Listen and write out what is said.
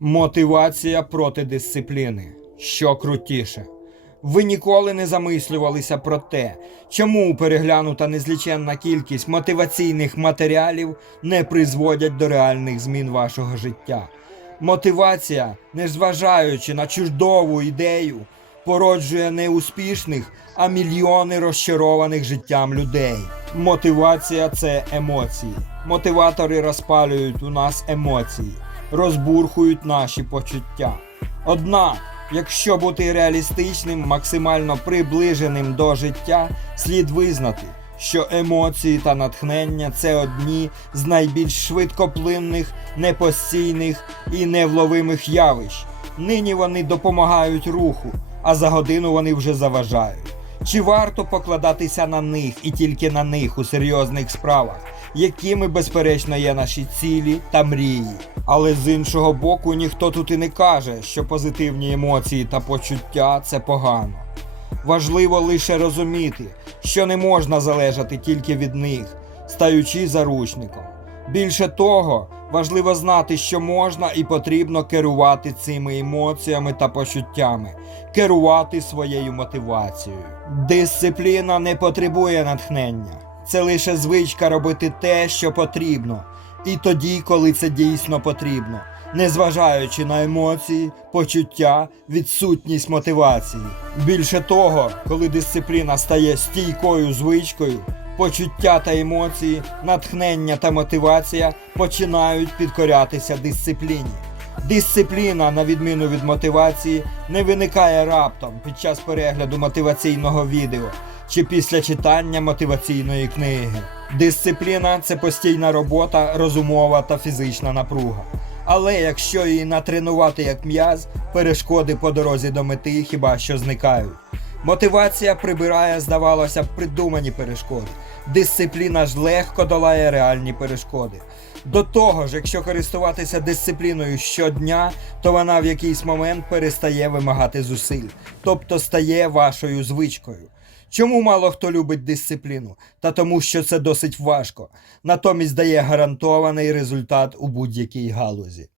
Мотивація проти дисципліни. Що крутіше. Ви ніколи не замислювалися про те, чому переглянута незліченна кількість мотиваційних матеріалів не призводять до реальних змін вашого життя. Мотивація, незважаючи на чуждову ідею, породжує не успішних, а мільйони розчарованих життям людей. Мотивація це емоції. Мотиватори розпалюють у нас емоції, розбурхують наші почуття. Однак, якщо бути реалістичним, максимально приближеним до життя, слід визнати, що емоції та натхнення це одні з найбільш швидкоплинних, непостійних і невловимих явищ. Нині вони допомагають руху, а за годину вони вже заважають. Чи варто покладатися на них і тільки на них у серйозних справах, якими, безперечно, є наші цілі та мрії? Але з іншого боку, ніхто тут і не каже, що позитивні емоції та почуття це погано. Важливо лише розуміти, що не можна залежати тільки від них, стаючи заручником. Більше того, важливо знати, що можна і потрібно керувати цими емоціями та почуттями, керувати своєю мотивацією. Дисципліна не потребує натхнення, це лише звичка робити те, що потрібно, і тоді, коли це дійсно потрібно, незважаючи на емоції, почуття, відсутність мотивації. Більше того, коли дисципліна стає стійкою звичкою, почуття та емоції, натхнення та мотивація починають підкорятися дисципліні. Дисципліна, на відміну від мотивації, не виникає раптом під час перегляду мотиваційного відео чи після читання мотиваційної книги. Дисципліна це постійна робота, розумова та фізична напруга. Але якщо її натренувати як м'яз, перешкоди по дорозі до мети хіба що зникають. Мотивація прибирає, здавалося б, придумані перешкоди. Дисципліна ж легко долає реальні перешкоди. До того ж, якщо користуватися дисципліною щодня, то вона в якийсь момент перестає вимагати зусиль, тобто стає вашою звичкою. Чому мало хто любить дисципліну? Та тому, що це досить важко, натомість дає гарантований результат у будь-якій галузі.